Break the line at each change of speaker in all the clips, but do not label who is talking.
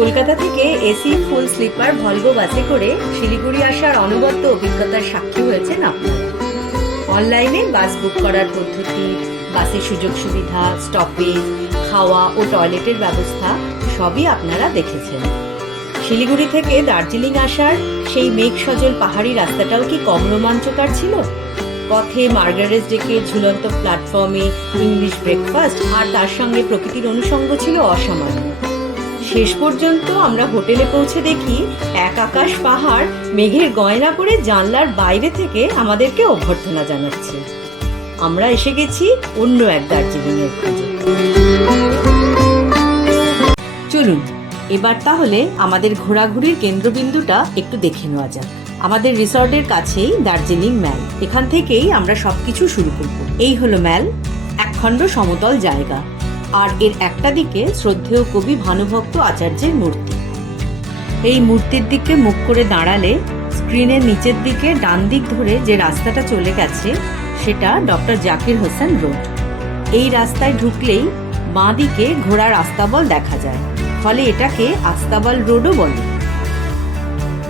কলকাতা থেকে এসি, ফুল sleeper, Volvo বাসে করে শিলিগুড়ি আসার অনবদ্য অভিজ্ঞতার সাক্ষী হয়েছেন আপনারা অনলাইনে বাস বুক করার পদ্ধতি, বাসের সুযোগ সুবিধা, স্টপেজ, খাওয়া ও টয়লেটের ব্যবস্থা সবই আপনারা দেখেছেন। শিলিগুড়ি থেকে দার্জিলিং আসার সেই মেঘ সজল পাহাড়ি রাস্তাটাও কি কম রোমাঞ্চকর ছিল? পথে মার্গারেস ডেকে ঝুলন্ত প্ল্যাটফর্মে ইংলিশ ব্রেকফাস্ট আর তার সঙ্গে প্রকৃতির অনুষঙ্গ ছিল অসামান্য। শেষ পর্যন্ত আমরা হোটেলে পৌঁছে দেখি এক আকাশ পাহাড়, মেঘের গয়না করে জানলার বাইরে থেকে আমাদেরকে অভ্যর্থনা জানাচ্ছে। আমরা এসে গেছি অন্য এক দার্জিলিং এর খোঁজে। চলুন, এবার তাহলে আমাদের ঘোরাঘুরির কেন্দ্রবিন্দুটা একটু দেখে নেওয়া যাক। আমাদের রিসর্টের কাছেই দার্জিলিং ম্যাল। এখান থেকেই আমরা সবকিছু শুরু করব। এই হলো ম্যাল, একখণ্ড সমতল জায়গা। আর এর একটা দিকে শ্রদ্ধেয় কবি ভানুভক্ত আচার্যের মূর্তি। এই মূর্তির দিকে মুখ করে দাঁড়ালে স্ক্রিনের নিচের দিকে ডান দিক ধরে যে রাস্তাটা চলে গেছে, সেটা ডক্টর জাকির হোসেন রোড। এই রাস্তায় ঢুকলেই বাঁ দিকে ঘোড়ার আস্তাবল দেখা যায়, ফলে এটাকে আস্তাবল রোডও বলে।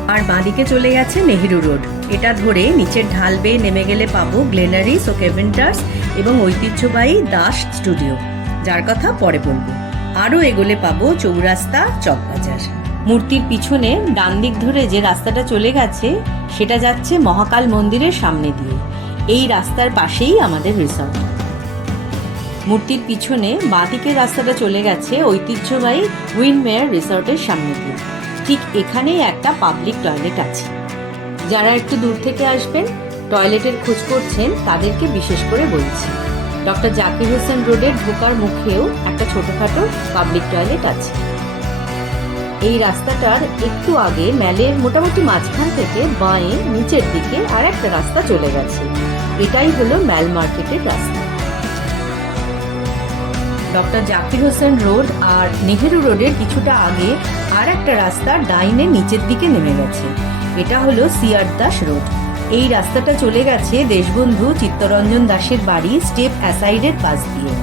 আর বাঁদিকে চলে গেছে নেহেরু রোড। এটা ধরে নিচের ঢাল বেয়ে নেমে গেলে পাবো গ্লেনারিস ও কেভেন্টার্স এবং ঐতিহ্যবাহী দাস স্টুডিও। যার কথা পরে বলব। আরও এগোলে পাবো চৌরাস্তা চকবাজার। মূর্তির পিছনে ডান দিক ধরে যে রাস্তাটা চলে গেছে, সেটা যাচ্ছে মহাকাল মন্দিরের সামনে দিয়ে। এই রাস্তার পাশেই আমাদের রিসর্ট মূর্তির পিছনে বাঁদিকের রাস্তাটা চলে গেছে ঐতিহ্যবাহী উইনমেয়ার রিসর্টের সামনে দিয়ে। ঠিক এখানেই একটা পাবলিক টয়লেট আছে। যারা একটু দূর থেকে আসবেন টয়লেটের খোঁজ করছেন, তাদেরকে বিশেষ করে বলছি। ডক্টর জাকির হোসেন রোডের ঢোকার মুখেও একটা ছোটখাটো পাবলিক টয়লেট আছে। এই রাস্তাটার একটু আগে ম্যালের মোটামুটি মাঝখান থেকে বাঁয়ে নিচের দিকে আর একটা রাস্তা চলে গেছে। এটাই হলো ম্যাল মার্কেটের রাস্তা। ডক্টর জাকির হোসেন রোড আর নেহেরু রোডের কিছুটা আগে আর একটা রাস্তা ডাইনে নিচের দিকে নেমে গেছে। এটা হলো সিয়ার দাস রোড। এই রাস্তাটা চলে গেছে দেশবন্ধু চিত্তরঞ্জন দাসের বাড়ি স্টেপ অ্যাসাইডের পাশ দিয়ে।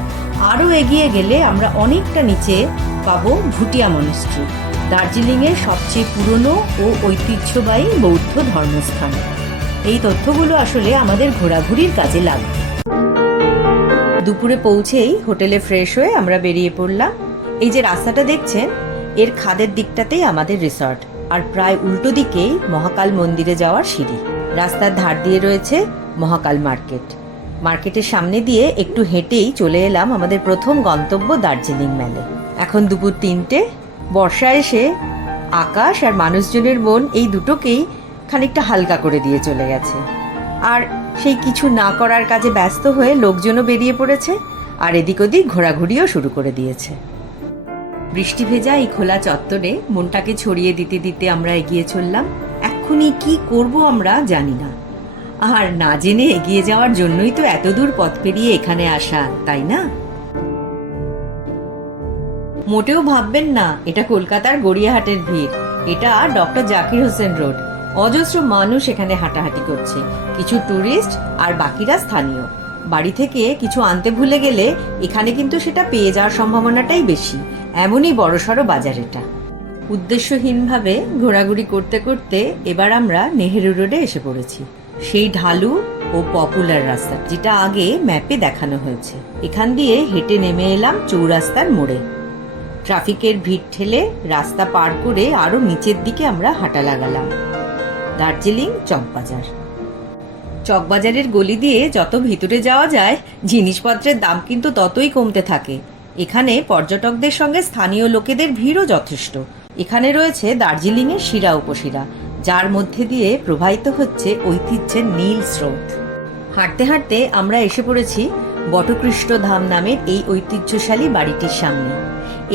আরও এগিয়ে গেলে আমরা অনেকটা নিচে পাবো ভুটিয়া মনস্ট্রি দার্জিলিংয়ের সবচেয়ে পুরনো ও ঐতিহ্যবাহী বৌদ্ধ ধর্মস্থান। এই তথ্যগুলো আসলে আমাদের ঘোরাঘুরির কাজে লাগবে দুপুরে পৌঁছেই হোটেলে ফ্রেশ হয়ে আমরা বেরিয়ে পড়লাম। এই যে রাস্তাটা দেখছেন, এর খাদের দিকটাতেই আমাদের রিসর্ট, আর প্রায় উল্টো দিকেই মহাকাল মন্দিরে যাওয়ার সিঁড়ি। রাস্তার ধার দিয়ে রয়েছে মহাকাল মার্কেট। মার্কেটের সামনে দিয়ে একটু হেঁটেই চলে এলাম আমাদের প্রথম গন্তব্য দার্জিলিং মেলে। এখন দুপুর তিনটে, বর্ষা এসে আকাশ আর মানুষজনের মন এই দুটোকেই খানিকটা হালকা করে দিয়ে চলে গেছে। আর সেই কিছু না করার কাজে ব্যস্ত হয়ে লোকজনও বেরিয়ে পড়েছে আর এদিক ওদিক ঘোরাঘুরিও শুরু করে দিয়েছে। বৃষ্টি ভেজা এই খোলা চত্বরে মনটাকে ছড়িয়ে দিতে দিতে আমরা এগিয়ে চললাম। এক্ষুনি কি করব আমরা জানি না। আর না জেনে এগিয়ে যাওয়ার জন্যই তো এত দূর পথ পেরিয়ে এখানে আসা, তাই না? মোটেও ভাববেন না, এটা কলকাতার গড়িয়াহাটের ভিড়। এটা ডক্টর জাকির হোসেন রোড। অজস্র মানুষ এখানে হাঁটাহাঁটি করছে। কিছু ট্যুরিস্ট আর বাকিরা স্থানীয়। বাড়ি থেকে কিছু আনতে ভুলে গেলে এখানে কিন্তু সেটা পেয়ে যাওয়ার সম্ভাবনাটাই বেশি। এমনই বড়সড় বাজার এটা। উদ্দেশ্যহীনভাবে ঘোরাঘুরি করতে করতে এবার আমরা নেহেরু রোডে এসে পড়েছি। সেই ঢালু ও পপুলার রাস্তা, যেটা আগে ম্যাপে দেখানো হয়েছে। এখান দিয়ে হেঁটে নেমে এলাম চৌরাস্তার মোড়ে। ট্রাফিকের ভিড় ঠেলে রাস্তা পার করে আরও নিচের দিকে আমরা হাঁটা লাগালাম। দার্জিলিং চকবাজার। চকবাজারের গলি দিয়ে যত ভিতরে যাওয়া যায়, জিনিসপত্রের দাম কিন্তু ততই কমতে থাকে। এখানে পর্যটকদের সঙ্গে স্থানীয় লোকেদের ভিড়ও যথেষ্ট। এখানে রয়েছে দার্জিলিংয়ের শিরা উপশিরা, যার মধ্যে দিয়ে প্রবাহিত হচ্ছে ঐতিহ্যের নীল স্রোত। হাঁটতে হাঁটতে আমরা এসে পড়েছি বটকৃষ্ণ ধাম নামের এই ঐতিহ্যশালী বাড়িটির সামনে।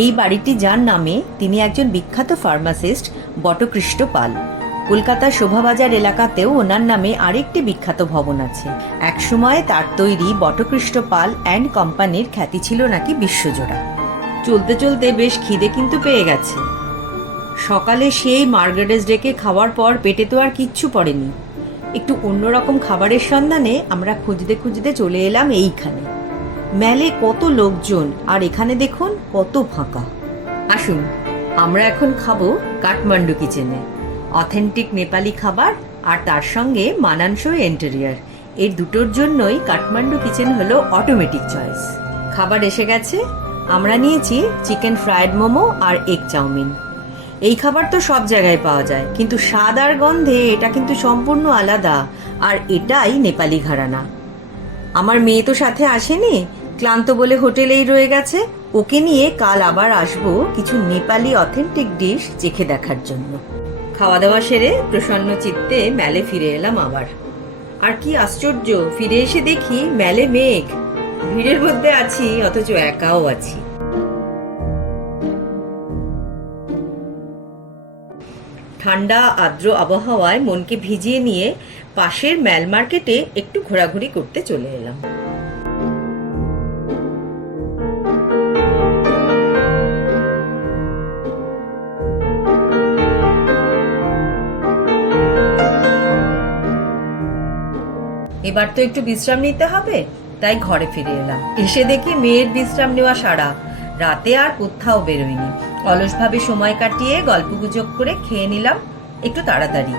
এই বাড়িটি যার নামে তিনি একজন বিখ্যাত ফার্মাসিস্ট বটকৃষ্ণ পাল। কলকাতার শোভাবাজার এলাকাতেও ওনার নামে আরেকটি বিখ্যাত ভবন আছে। একসময় তার তৈরি বটকৃষ্ণ পাল অ্যান্ড কোম্পানির খ্যাতি ছিল নাকি বিশ্বজোড়া। চলতে চলতে বেশ খিদে কিন্তু পেয়ে গেছে। সকালে সেই মার্গারেস ডেকে খাওয়ার পর পেটে তো আর কিচ্ছু পড়েনি। একটু অন্যরকম খাবারের সন্ধানে আমরা খুঁজতে খুঁজতে চলে এলাম এইখানে। মেলে কত লোকজন, আর এখানে দেখুন কত ফাঁকা। আসুন, আমরা এখন খাব কাঠমান্ডু কিচেনে। অথেন্টিক নেপালি খাবার আর তার সঙ্গে মানানসই ইন্টেরিয়ার। এর দুটোর জন্যই কাঠমান্ডু কিচেন হলো অটোমেটিক চয়েস। খাবার এসে গেছে। আমরা নিয়েছি চিকেন ফ্রায়েড মোমো আর এগ চাউমিন। এই খাবার তো সব জায়গায় পাওয়া যায়, কিন্তু স্বাদ আর গন্ধে এটা কিন্তু সম্পূর্ণ আলাদা, আর এটাই নেপালি ঘরানা। আমার মেয়ে তো সাথে আসেনি, ক্লান্ত বলে হোটেলেই রয়ে গেছে, ওকে নিয়ে কাল আবার আসব কিছু নেপালি অথেন্টিক ডিশ চেখে দেখার জন্য। খাওয়া দাওয়া সেরে প্রসন্ন চিত্তে মেলে ফিরে এলাম আবার। আর কি আশ্চর্য, ফিরে এসে দেখি মেলে মেঘ। ভিড়ের মধ্যে আছি, অথচ একাও আছি। ঠান্ডা, আর্দ্র আবহাওয়ায় মনকে ভিজিয়ে নিয়ে পাশের ম্যাল মার্কেটে একটু ঘোরাঘুরি করতে চলে এলাম। এবার তো একটু বিশ্রাম নিতে হবে, তাই ঘরে ফিরে এলাম। এসে দেখি মেয়ের বিশ্রাম নেওয়া সারা। রাতে আর কোথাও বেরোয়নি। অলসভাবে সময় কাটিয়ে গল্প গুজব করে খেয়ে নিলাম। একটু তাড়াতাড়ি।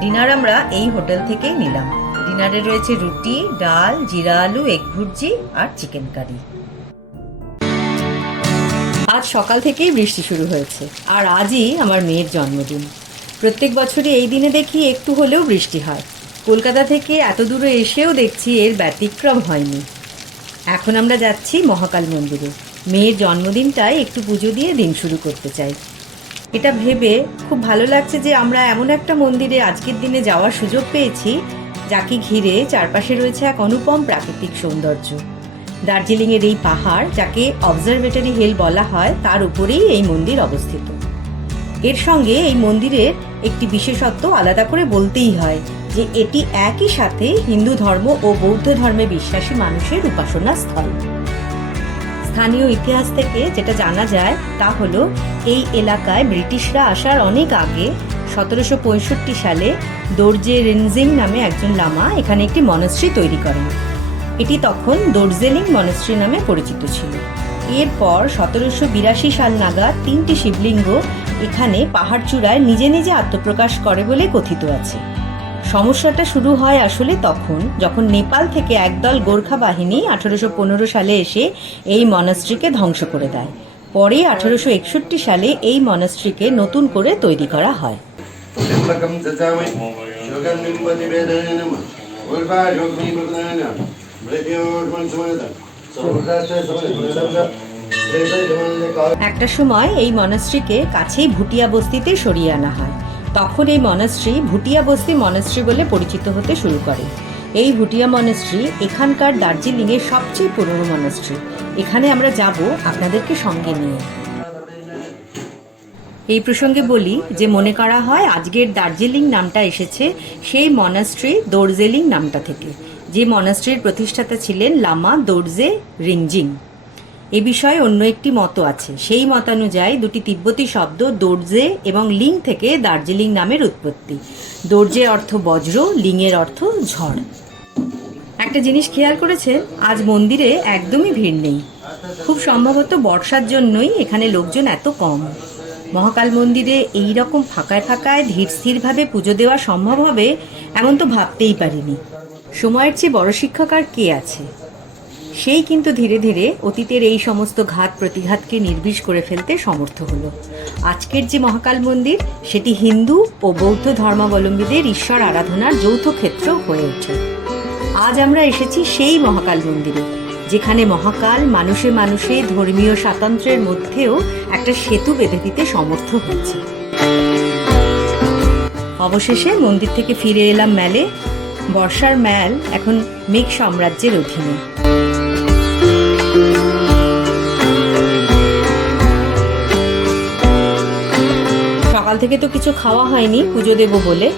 ডিনার আমরা এই হোটেল থেকেই নিলাম। ডিনারে রয়েছে রুটি, ডাল, জিরা আলু, এগ ভুর্জি আর চিকেন কারি। আজ সকাল থেকেই বৃষ্টি শুরু হয়েছে আর আজই আমার মেয়ের জন্মদিন। প্রত্যেক বছরই এই দিনে দেখি একটু হলেও বৃষ্টি হয়। কলকাতা থেকে এত দূরে এসেও দেখছি এর ব্যতিক্রম হয়নি। এখন আমরা যাচ্ছি মহাকাল মন্দিরে। মেয়ের জন্মদিনটায় একটু পুজো দিয়ে দিন শুরু করতে চাই। এটা ভেবে খুব ভালো লাগছে যে আমরা এমন একটা মন্দিরে আজকের দিনে যাওয়ার সুযোগ পেয়েছি যাকে ঘিরে চারপাশে রয়েছে এক অনুপম প্রাকৃতিক সৌন্দর্য। দার্জিলিংয়ের এই পাহাড়, যাকে অবজারভেটরি হিল বলা হয়, তার উপরেই এই মন্দির অবস্থিত। এর সঙ্গে এই মন্দিরের একটি বিশেষত্ব আলাদা করে বলতেই হয় যে এটি একই সাথে হিন্দু ধর্ম ও বৌদ্ধ ধর্মে বিশ্বাসী মানুষের উপাসনা স্থল স্থানীয় ইতিহাস থেকে যেটা জানা যায় তা হলো, এই এলাকায় ব্রিটিশরা আসার অনেক আগে সতেরোশো পঁয়ষট্টি সালে দর্জে রেনজিং নামে একজন লামা এখানে একটি মনস্ট্রি তৈরি করেন। এটি তখন দর্জেলিং মনস্ট্রি নামে পরিচিত ছিল। এরপর সতেরোশো বিরাশি সাল নাগাদ তিনটি শিবলিঙ্গ এখানে পাহাড় চূড়ায় নিজে নিজে আত্মপ্রকাশ করে বলে কথিত আছে। সমস্যাটা শুরু হয় আসলে তখন যখন নেপাল থেকে একদল গোর্খা বাহিনী আঠারোশো পনেরো সালে এসে এই মনাস্ট্রিকে ধ্বংস করে দেয়। পরে আঠারোশো একষট্টি সালে এই মনাস্ট্রিকে নতুন করে তৈরি করা হয়। একটা সময় এই মনাস্ট্রিকে কাছেই ভুটিয়া বস্তিতে সরিয়ে আনা হয়। তখন এই মনাস্ট্রি ভুটিয়া বস্তি মনাস্ট্রি বলে পরিচিত হতে শুরু করে। এই ভুটিয়া মনাস্ট্রি এখানকার দার্জিলিংয়ের সবচেয়ে পুরনো মনাস্ট্রি এখানে আমরা যাব আপনাদেরকে সঙ্গে নিয়ে। এই প্রসঙ্গে বলি যে মনে করা হয় আজকের দার্জিলিং নামটা এসেছে সেই মনাস্ট্রি দোরজেলিং নামটা থেকে। যে মনাস্ট্রির প্রতিষ্ঠাতা ছিলেন লামা দোরজে রিংজিং এ বিষয়ে অন্য একটি মত আছে। সেই মতানুযায়ী দুটি তিব্বতী শব্দ দোর্জে এবং লিং থেকে দার্জিলিং নামের উৎপত্তি। দর্জে অর্থ বজ্র, লিংয়ের অর্থ ঝড়। একটা জিনিস খেয়াল করেছেন, আজ মন্দিরে একদমই ভিড় নেই। খুব সম্ভবত বর্ষার জন্যই এখানে লোকজন এত কম। মহাকাল মন্দিরে এই রকম ফাঁকায় ফাঁকায় ধীর স্থিরভাবে পুজো দেওয়া সম্ভব হবে, এমন তো ভাবতেই পারিনি। সময়ের চেয়ে বড় শিক্ষক আর কে আছে? সেই কিন্তু ধীরে ধীরে অতীতের এই সমস্ত ঘাত প্রতিঘাতকে নির্বিষ করে ফেলতে সমর্থ হলো। আজকের যে মহাকাল মন্দির, সেটি হিন্দু ও বৌদ্ধ ধর্মাবলম্বীদের ঈশ্বর আরাধনার যৌথ ক্ষেত্র হয়ে ওঠে। আজ আমরা এসেছি সেই মহাকাল মন্দিরে, যেখানে মহাকাল মানুষে মানুষে ধর্মীয় স্বাতন্ত্র্যের মধ্যেও একটা সেতু বেঁধে দিতে সমর্থ হয়েছে। অবশেষে মন্দির থেকে ফিরে এলাম ম্যালে। বর্ষার ম্যাল এখন মেঘ সাম্রাজ্যের অধীনে। সকাল থেকে তো কিছু খাওয়া হয়নি, পুজো দেব বলে।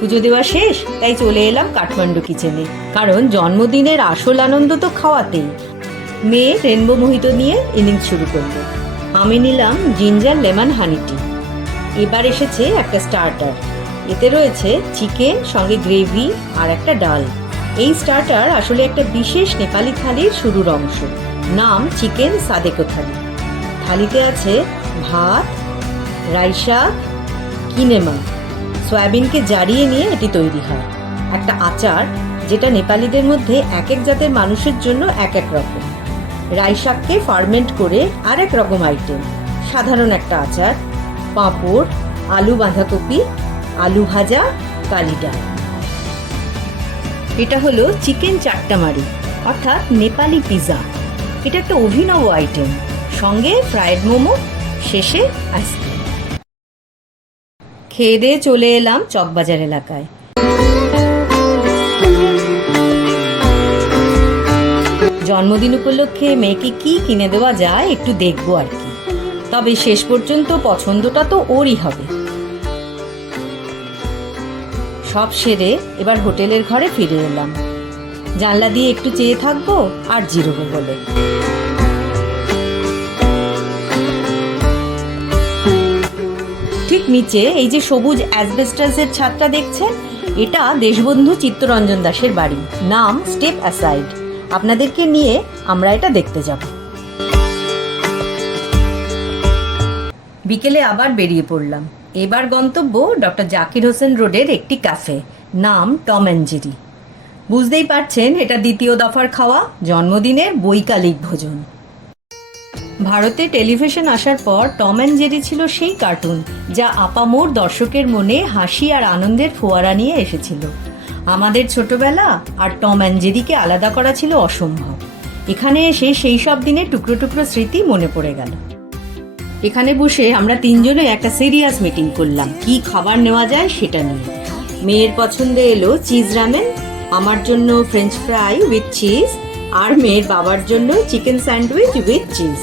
পুজো দেওয়া শেষ, তাই চলে এলাম কাঠমান্ডু কিচেনে। কারণ জন্মদিনের আসল আনন্দ তো খাওয়াতেই। মেয়ে রেনবো মোহিত নিয়ে ইনিংস শুরু করল। আমি নিলাম জিঞ্জার লেমন হানি টি। এবার এসেছে একটা স্টার্টার। এতে রয়েছে চিকেন, সঙ্গে গ্রেভি আর একটা ডাল। এই স্টার্টার আসলে একটা বিশেষ নেপালি থালির শুরুর অংশ। নাম চিকেন সাদেকো থালি। থালিতে আছে ভাত রাই শাক কিনেমা। সয়াবিনকে জারিয়ে নিয়ে এটি তৈরি হয়। একটা আচার যেটা নেপালিদের মধ্যে এক এক জাতের মানুষের জন্য এক এক রকম। রাই শাককে ফার্মেন্ট করে আরেক রকম আইটেম। সাধারণ একটা আচার, পাঁপড়, আলু বাঁধাকপি, আলু ভাজা, কালি ডাল। এটা হলো চিকেন চাট্টামারি, অর্থাৎ নেপালি পিৎজা এটা একটা অভিনব আইটেম। সঙ্গে ফ্রায়েড মোমো, শেষে আইসক্রিম। খেয়ে চলে এলাম চকবাজার এলাকায়। জন্মদিন উপলক্ষে মেয়েকে কি কিনে দেওয়া যায় একটু দেখব আর কি। তবে শেষ পর্যন্ত পছন্দটা তো ওরই হবে। সব সেরে এবার হোটেলের ঘরে ফিরে এলাম। জানলা দিয়ে একটু চেয়ে থাকব আর জিরোবো বলে। নিচে এই যে সবুজ অ্যাসবেস্টাসের ছাদটা দেখছেন, এটা দেশবন্ধু চিত্তরঞ্জন দাসের বাড়ি। নাম স্টেপ অ্যাসাইড। আপনাদেরকে নিয়ে আমরা এটা দেখতে যাব। বিকেলে আবার বেরিয়ে পড়লাম। এবার গন্তব্য ডক্টর জাকির হোসেন রোডের একটি ক্যাফে। নাম টম অ্যান্ড জেরি। বুঝতেই পারছেন, এটা দ্বিতীয় দফার খাওয়া, জন্মদিনের বৈকালিক ভোজন। ভারতে টেলিভিশন আসার পর টম অ্যান্ড জেরি ছিল সেই কার্টুন, যা আপামোর দর্শকের মনে হাসি আর আনন্দের ফোয়ারা নিয়ে এসেছিল। আমাদের ছোটবেলা আর টম অ্যান্ড জেরিকে আলাদা করা ছিল অসম্ভব। এখানে এসে সেই সব দিনের টুকরো টুকরো স্মৃতি মনে পড়ে গেল। এখানে বসে আমরা তিনজনে একটা সিরিয়াস মিটিং করলাম, কি খাবার নেওয়া যায় সেটা নিয়ে। মেয়ের পছন্দে এলো চিজ রামেন, আমার জন্য ফ্রেঞ্চ ফ্রাই উইথ চিজ, আর মেয়ের বাবার জন্য চিকেন স্যান্ডউইচ উইথ চিজ।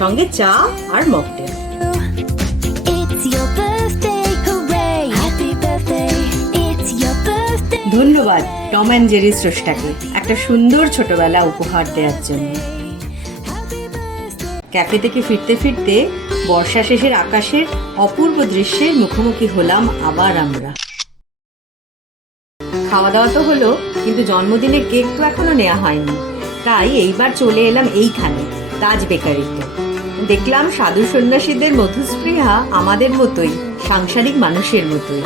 সঙ্গে চা আর মকটেল. ধন্যবাদ টম অ্যান্ড জেরি স্রষ্টাকে একটা সুন্দর ছোটবেলা উপহার দেওয়ার জন্য। ক্যাফে থেকে ফিরতে ফিরতে বর্ষা শেষের আকাশের অপূর্ব দৃশ্যের মুখোমুখি হলাম আবার আমরা। খাওয়া দাওয়া তো হলো কিন্তু জন্মদিনের কেক তো এখনও নেওয়া হয়নি। তাই এইবার চলে এলাম এইখানে তাজ বেকারিতে। দেখলাম সাধু সন্ন্যাসীদের মধুস্পৃহা আমাদের মতোই, সাংসারিক মানুষের মতোই।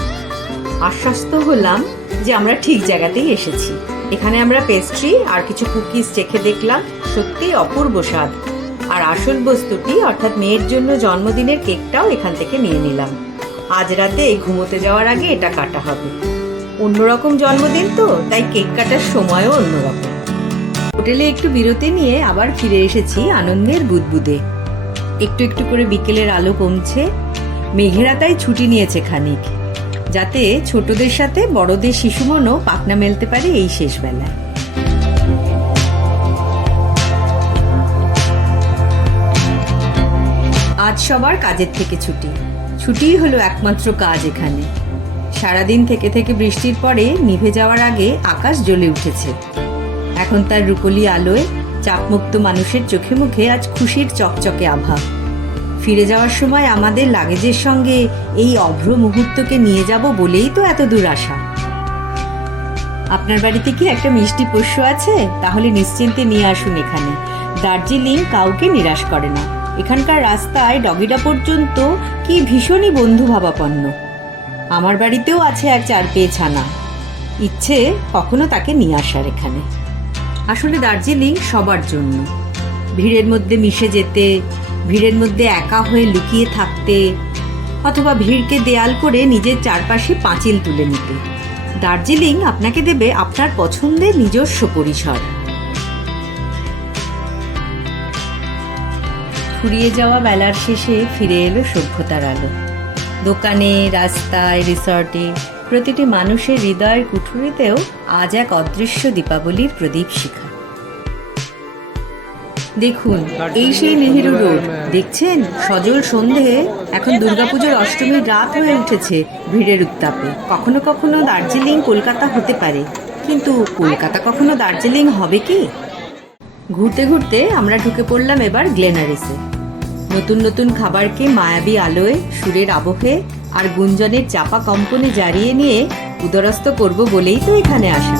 আশ্বস্ত হলাম যে আমরা ঠিক জায়গাতেই এসেছি। এখানে আমরা পেস্ট্রি আর কিছু কুকিজ চেখে দেখলাম, সত্যিই অপূর্ব স্বাদ। আর আসল বস্তুটি, অর্থাৎ মেয়ের জন্য জন্মদিনের কেকটাও এখান থেকে নিয়ে নিলাম। আজ রাতে ঘুমোতে যাওয়ার আগে এটা কাটা হবে। অন্যরকম জন্মদিন তো, তাই কেক কাটার সময়ও অন্যরকম। হোটেলে একটু বিরতি নিয়ে আবার ফিরে এসেছি আনন্দের বুদবুদে। একটু একটু করে বিকেলের আলো কমছে। মেঘেরা তাই ছুটি নিয়েছে খানিক। যাতে ছোটদের সাথে বড়দের শিশু মনও পাখনা মেলতে পারে এই শেষ বেলায় আজ সবার কাজের থেকে ছুটি। ছুটিই হলো একমাত্র কাজ এখানে। সারাদিন থেকে থেকে বৃষ্টির পরে নিভে যাওয়ার আগে আকাশ জ্বলে উঠেছে। এখন তার রূপলি আলোয় চাপমুক্ত মানুষের চোখে মুখে আজ খুশির চকচকে আভা। ফিরে যাওয়ার সময় আমাদের লাগেজের সঙ্গে এই অভ্র মুহূর্তকে নিয়ে যাব বলেই তো এত দূর আসা। আপনার বাড়িতে কি একটা মিষ্টি পোষ্য আছে? তাহলে নিশ্চিন্তে নিয়ে আসুন এখানে। দার্জিলিং কাউকে নিরাশ করে না। এখানকার রাস্তায় ডগিটা পর্যন্ত কি ভীষণই বন্ধু ভাবাপন্ন আমার বাড়িতেও আছে এক চার পেয়ে ছানা। ইচ্ছে কখনো তাকে নিয়ে আসার এখানে। আসলে দার্জিলিং সবার জন্য। ভিড়ের মধ্যে মিশে যেতে, ভিড়ের মধ্যে একা হয়ে লুকিয়ে থাকতে, অথবা ভিড়কে দেয়াল করে নিজের চারপাশে পাঁচিল তুলে নিতে। দার্জিলিং আপনাকে দেবে আপনার পছন্দের নিজস্ব পরিসর। ফুরিয়ে যাওয়া বেলার শেষে ফিরে এলো সভ্যতার আলো। দোকানে, রাস্তায়, রিসর্টে প্রতিটি মানুষের হৃদয়ের কুঠুরিতেও আজ এক অদৃশ্য দীপাবলির প্রদীপ শিখা। দেখুন, এই সেই নেহেরু রোড। দেখছেন? সজল সন্ধে এখন দুর্গাপুজোর অষ্টমীর রাত হয়ে উঠেছে ভিড়ের উত্তাপে। কখনো কখনো দার্জিলিং, কলকাতা হতে পারে। কিন্তু কলকাতা কখনো দার্জিলিং হবে কি? ঘুরতে ঘুরতে আমরা ঢুকে পড়লাম এবার গ্লেনারিসে। নতুন নতুন খাবারকে মায়াবী আলোয়, সুরের আবহে আর গুঞ্জনের চাপা কম্পনে জারিয়ে নিয়ে উদরস্ত করব বলেই তো এখানে আসা।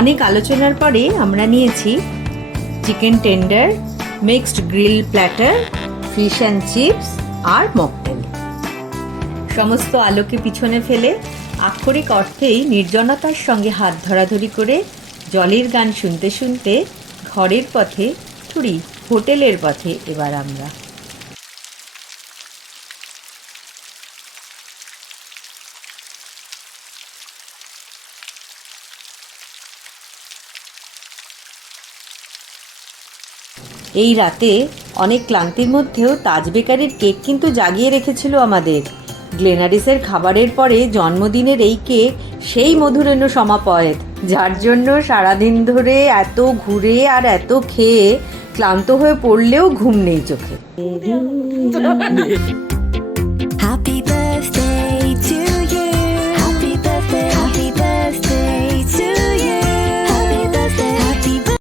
অনেক আলোচনার পরে আমরা নিয়েছি chicken tender, mixed grill platter, fish and chips R mocktail. সমস্ত আলোকে পিছনে ফেলে আক্ষরিক অর্থেই নির্জনতার সঙ্গে হাত ধরাধরি করে জলের গান শুনতে শুনতে ঘরের পথে থুড়ি হোটেলের পথে এবার আমরা। এই রাতে অনেক ক্লান্তির মধ্যেও তাজ বেকারির কেক কিন্তু জাগিয়ে রেখেছিল আমাদের। গ্লেনারিসের খাবারের পরে জন্মদিনের এই কেক সেই মধুরেণ সমাপয়েত, যার জন্য সারাদিন ধরে এত ঘুরে আর এত খেয়ে ক্লান্ত হয়ে পড়লেও ঘুম নেই চোখে।